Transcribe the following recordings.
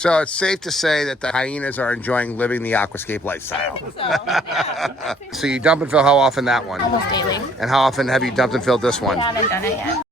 So it's safe to say that the hyenas are enjoying living the Aquascape lifestyle. So, yeah. So you dump and fill how often that one? Almost daily. And how often have you dumped and filled this one? We haven't done it yet.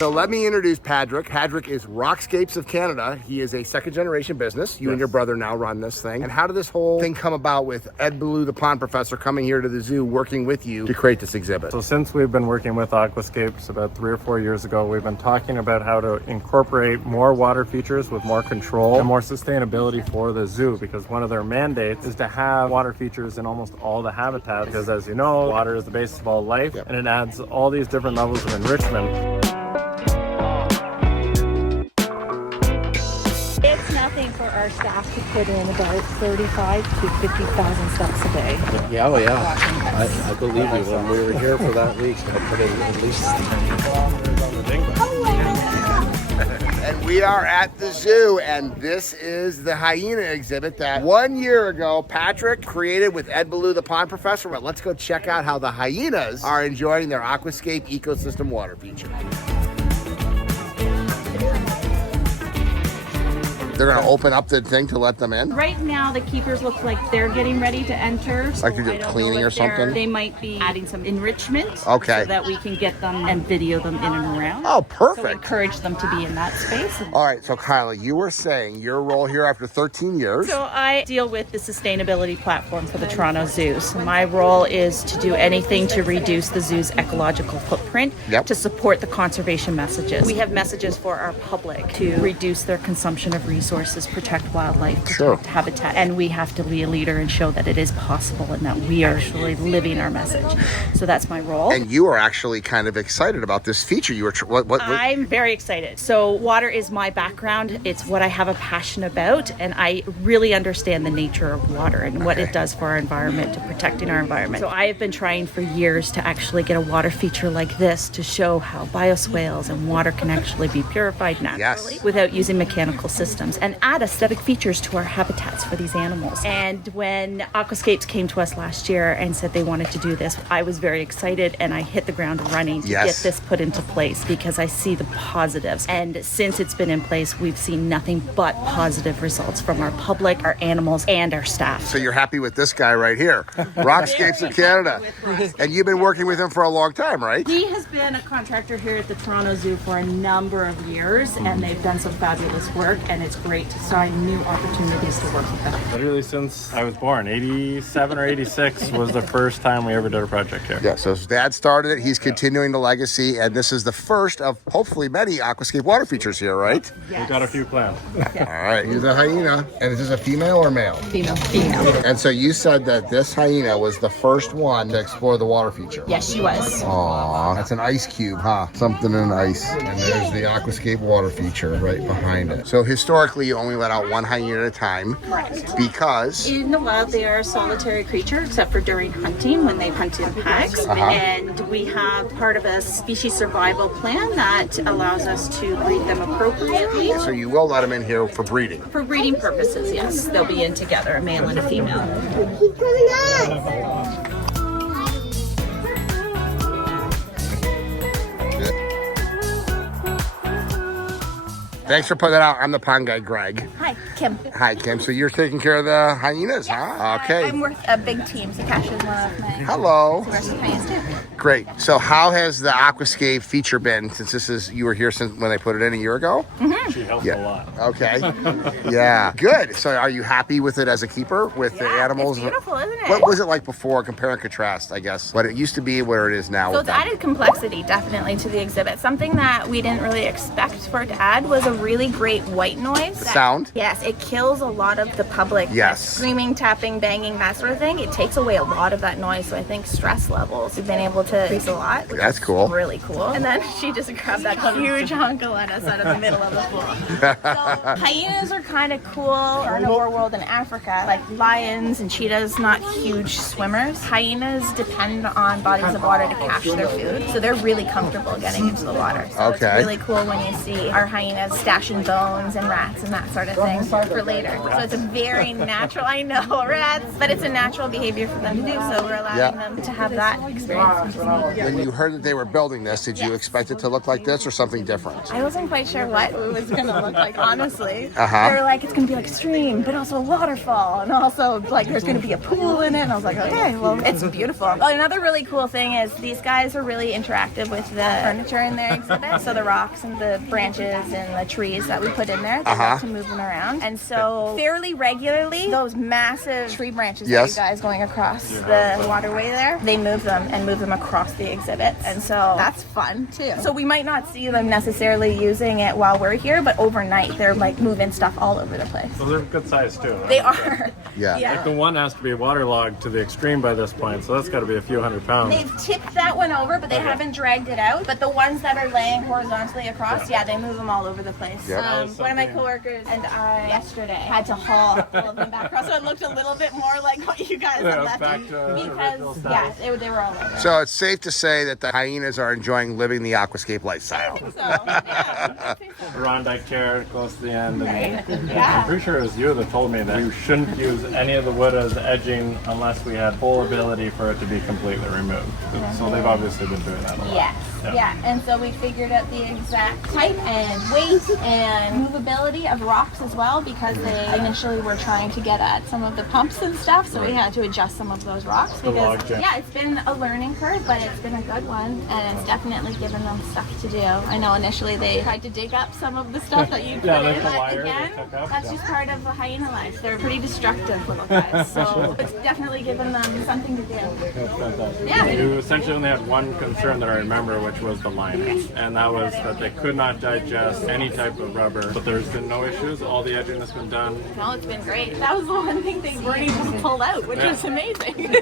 So let me introduce Padraic. Padraic is Rockscapes of Canada. He is a second generation business. You and your brother now run this thing. And how did this whole thing come about with Ed Ballou, the pond professor, coming here to the zoo, working with you to create this exhibit? So since we've been working with Aquascapes about 3 or 4 years ago, we've been talking about how to incorporate more water features with more control and more sustainability for the zoo, because one of their mandates is to have water features in almost all the habitats, because as you know, water is the basis of all life, and it adds all these different levels of enrichment. It's nothing for our staff to put in about 35 to 50,000 steps a day. Yeah, oh yeah. I believe you. When we were here for that week, I put in at least 10 kilometers on the dinghy. And we are at the zoo, and this is the hyena exhibit that 1 year ago Patrick created with Ed Ballou, the pond professor. But let's go check out how the hyenas are enjoying their Aquascape Ecosystem water feature. They're going to open up the thing to let them in? Right now, the keepers look like they're getting ready to enter. Like they're doing cleaning or something? They might be adding some enrichment. Okay. So that we can get them and video them in and around. Oh, So perfect. encourage them to be in that space. All right, so Kyla, you were saying your role here after 13 years. So I deal with the sustainability platform for the Toronto Zoo. So my role is to do anything to reduce the zoo's ecological footprint, to support the conservation messages. We have messages for our public to reduce their consumption of resources, protect wildlife, protect habitat, and we have to be a leader and show that it is possible and that we are actually living our message. So that's my role. And you are actually kind of excited about this feature. You were what? I'm very excited. So water is my background. It's what I have a passion about, and I really understand the nature of water and what it does for our environment, to protecting our environment. So I have been trying for years to actually get a water feature like this to show how bioswales and water can actually be purified naturally without using mechanical systems, and add aesthetic features to our habitats for these animals. And when Aquascapes came to us last year and said they wanted to do this, I was very excited, and I hit the ground running to get this put into place because I see the positives. And since it's been in place, we've seen nothing but positive results from our public, our animals, and our staff. So you're happy with this guy right here, Rockscapes of Canada. And you've been working with him for a long time, right? He has been a contractor here at the Toronto Zoo for a number of years, and they've done some fabulous work, and it's great to find new opportunities to work with them. Literally since I was born, 87 or 86 was the first time we ever did a project here. Yeah, so his dad started it. He's continuing the legacy, and this is the first of hopefully many Aquascape water features here, right? We've got a few planned. All right, here's a hyena. And is this a female or male? Female. And so you said that this hyena was the first one to explore the water feature. Yes, she was. Aw, that's an ice cube, huh? Something in ice. And there's the Aquascape water feature right behind it. So historically, you only let out one hyena at a time because in the wild they are a solitary creature, except for during hunting when they hunt in packs. And we have part of a species survival plan that allows us to breed them appropriately. So you will let them in here for breeding. For breeding purposes, yes. They'll be in together, a male and a female. Thanks for putting that out. I'm the pond guy, Greg. Hi, Kim. Hi, Kim. So you're taking care of the hyenas, huh? Okay. I'm with a big team. So Cash is one of my Hello. the rest of the hyenas too. Great. So how has the Aquascape feature been since you were here since when they put it in a year ago? She helped a lot. Okay. Yeah. Good. So are you happy with it as a keeper with the animals? It's beautiful, isn't it? What was it like before? Compare and contrast, I guess. What it used to be, where it is now. So it's added complexity definitely to the exhibit. Something that we didn't really expect for it to add was a really great white noise. Sound? Yes, it kills a lot of the public. Screaming, tapping, banging, that sort of thing. It takes away a lot of that noise. So I think stress levels have been able to increase a lot. That's cool. Really cool. And then she just grabbed that huge hunk of lettuce out of the middle of the pool. So hyenas are kind of cool. Carnivore world in Africa, like lions and cheetahs, not huge swimmers. Hyenas depend on bodies of water to capture their food, so they're really comfortable getting into the water. So it's really cool when you see our hyenas stash in bones and rats and that sort of thing for later. So it's a very natural, I know, rats, but it's a natural behavior for them to do. So we're allowing them to have that experience. When you heard that they were building this, did you expect it to look like this or something different? I wasn't quite sure what it was going to look like, honestly. They Uh-huh. were like, it's going to be like a stream, but also a waterfall, and also like there's going to be a pool in it. And I was like, okay, well, it's beautiful. Oh, another really cool thing is these guys are really interactive with the furniture in their exhibit. So the rocks and the branches and the trees that we put in there, they like to move them around. And so fairly regularly, those massive tree branches that you guys going across the waterway there, they move them and move them across the exhibit. And so that's fun too. So we might not see them necessarily using it while we're here, but overnight they're like moving stuff all over the place. So they're good size too. They are. Yeah. Like the one has to be waterlogged to the extreme by this point, so that's got to be a few hundred pounds. They've tipped that one over, but they haven't dragged it out. But the ones that are laying horizontally across, they move them all over the place. One of my coworkers and I yesterday had to haul all of them back across, so it looked a little bit more like what you guys had left back it, to because they were all over. So it's safe to say that the hyenas are enjoying living the aquascape lifestyle. So, yeah. Rondike chair close to the end. Right. I'm pretty sure it was you that told me that we shouldn't use any of the wood as edging unless we had full ability for it to be completely removed. So they've obviously been doing that a lot. Yes. Yeah, and so we figured out the exact type and weight and movability of rocks as well, because they initially were trying to get at some of the pumps and stuff, so we had to adjust some of those rocks because it's been a learning curve, but it's been a good one, and it's definitely given them stuff to do. I know initially they tried to dig up some of the stuff that you put in, but again, that's just part of the hyena life. They're pretty destructive little guys, so it's definitely given them something to do. That's fantastic. Yeah. You essentially only had one concern that I remember, which was the liners, and that was that they could not digest any type of rubber, but there's been no issues. All the edging has been done. No, it's been great. That was the one thing they weren't able to pull out, which was amazing.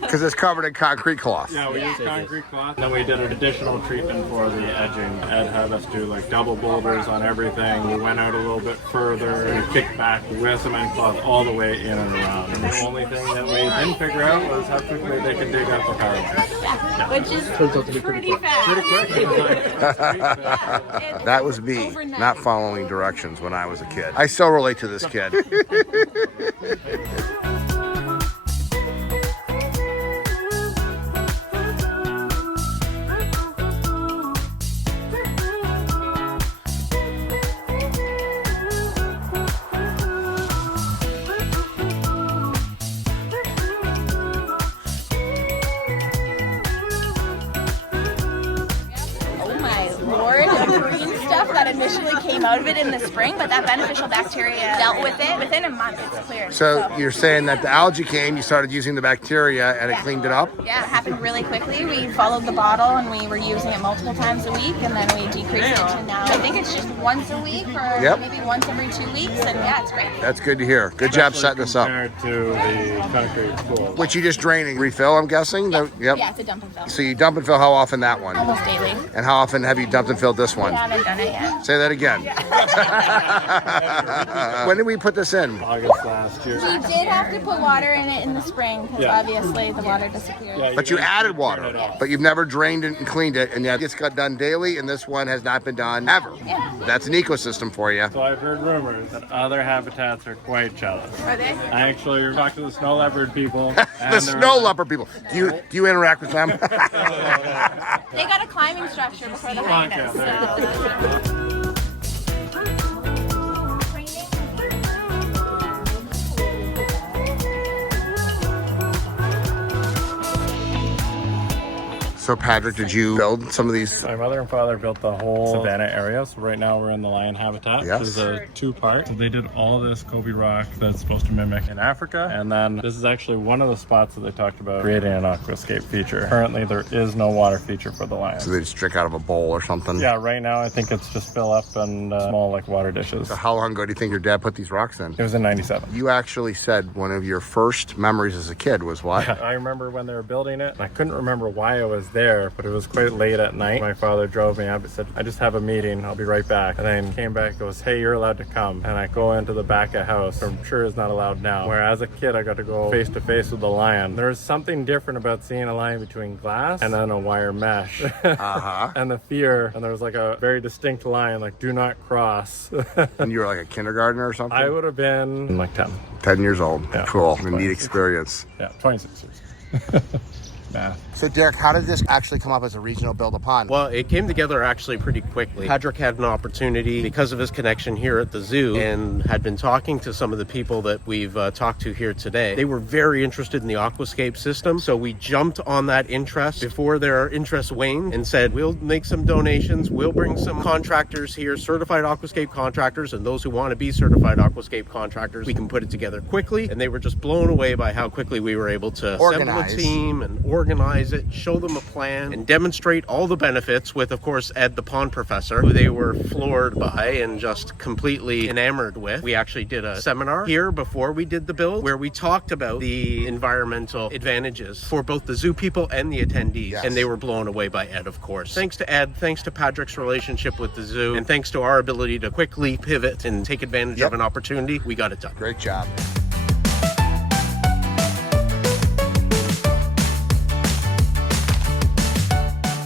Because it's covered in concrete cloth. Yeah, we used concrete cloth. Then we did an additional treatment for the edging. Ed had us do like double boulders on everything. We went out a little bit further and kicked back with cement cloth all the way in and around. And the only thing that we didn't figure out was how quickly they could dig out the power lines. Yeah, which is pretty fast. Pretty quick. That was me, not following directions when I was a kid. I still relate to this kid. That initially came out of it in the spring, but that beneficial bacteria dealt with it within a month. It's cleared. So you're saying that the algae came, you started using the bacteria, and it cleaned it up? Yeah, it happened really quickly. We followed the bottle, and we were using it multiple times a week, and then we decreased it to now. I think it's just once a week, or maybe once every 2 weeks, and yeah, it's great. That's good to hear. Good job setting this up. Compared to the concrete pool. Which you just draining refill, I'm guessing? Yep. Yeah, it's a dump and fill. So you dump and fill how often that one? Almost daily. And how often have you dumped and filled this one? We haven't done it yet. Say that again. When did we put this in? August last year. We did have to put water in it in the spring because obviously the water disappeared. Yeah, But you added water. But you've never drained it and cleaned it, and yet it's got done daily, and this one has not been done ever. Yeah. That's an ecosystem for you. So I've heard rumors that other habitats are quite jealous. Are they? I actually talked to the snow leopard people. The snow leopard people. Do you interact with them? They got a climbing structure before the hyenas. So. So Padraic, did you build some of these? My mother and father built the whole savanna area. So right now we're in the lion habitat. Yes. This is a two-part. So they did all this Kobe rock that's supposed to mimic in Africa. And then this is actually one of the spots that they talked about creating an aquascape feature. Currently there is no water feature for the lions. So they just drink out of a bowl or something? Yeah, right now I think it's just fill up and small like water dishes. So how long ago do you think your dad put these rocks in? It was in 97. You actually said one of your first memories as a kid was what? I remember when they were building it. I couldn't remember why I was there. there, but it was quite late at night. My father drove me up and said, I just have a meeting, I'll be right back. And then came back and goes, hey, you're allowed to come. And I go into the back of house, I'm sure it's not allowed now. Where as a kid, I got to go face to face with the lion. There's something different about seeing a lion between glass and then a wire mesh. And the fear, and there was like a very distinct line, like, do not cross. And you were like a kindergartner or something? I would have been like 10. 10 years old. Yeah, Cool. A neat experience. Yeah, 26 years. Math. So Derek, how did this actually come up as a regional build-a-pond? Well, it came together actually pretty quickly. Padraic had an opportunity because of his connection here at the zoo and had been talking to some of the people that we've talked to here today. They were very interested in the Aquascape system, so we jumped on that interest before their interest waned and said, we'll make some donations, we'll bring some contractors here, certified Aquascape contractors, and those who want to be certified Aquascape contractors, we can put it together quickly. And they were just blown away by how quickly we were able to assemble a team and organize it, show them a plan, and demonstrate all the benefits with, of course, Ed, the pond professor, who they were floored by and just completely enamored with. We actually did a seminar here before we did the build where we talked about the environmental advantages for both the zoo people and the attendees. Yes. And they were blown away by Ed, of course. Thanks to Ed, thanks to Padraic's relationship with the zoo, and thanks to our ability to quickly pivot and take advantage of an opportunity, we got it done. Great job.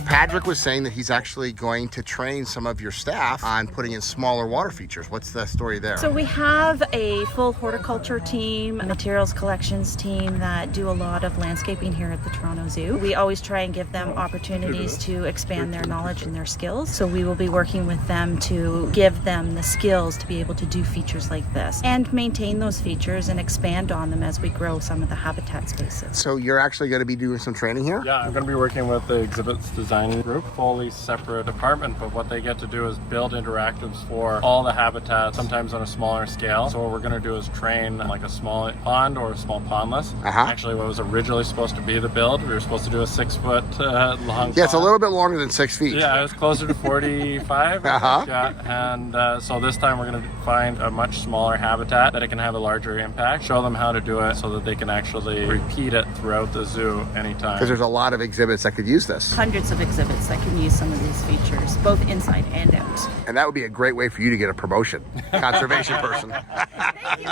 Padraic was saying that he's actually going to train some of your staff on putting in smaller water features. What's the story there? So we have a full horticulture team, materials collections team that do a lot of landscaping here at the Toronto Zoo. We always try and give them opportunities to expand their knowledge and their skills. So we will be working with them to give them the skills to be able to do features like this and maintain those features and expand on them as we grow some of the habitat spaces. So you're actually going to be doing some training here? Yeah, I'm going to be working with the exhibits design group, fully separate department, but what they get to do is build interactives for all the habitats, sometimes on a smaller scale. So what we're going to do is train like a small pond or a small pondless. Actually, what was originally supposed to be the build, we were supposed to do a 6 foot long Yeah, it's a pond. little bit longer than 6 feet. Yeah, it was closer to 45. Yeah, and so this time we're going to find a much smaller habitat that it can have a larger impact, show them how to do it so that they can actually repeat it throughout the zoo anytime. Because there's a lot of exhibits that could use this. Hundreds of exhibits that can use some of these features, both inside and out. And that would be a great way for you to get a promotion. Conservation person. Thank you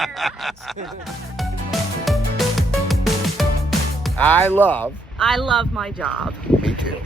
very much. I love I love my job. Me too.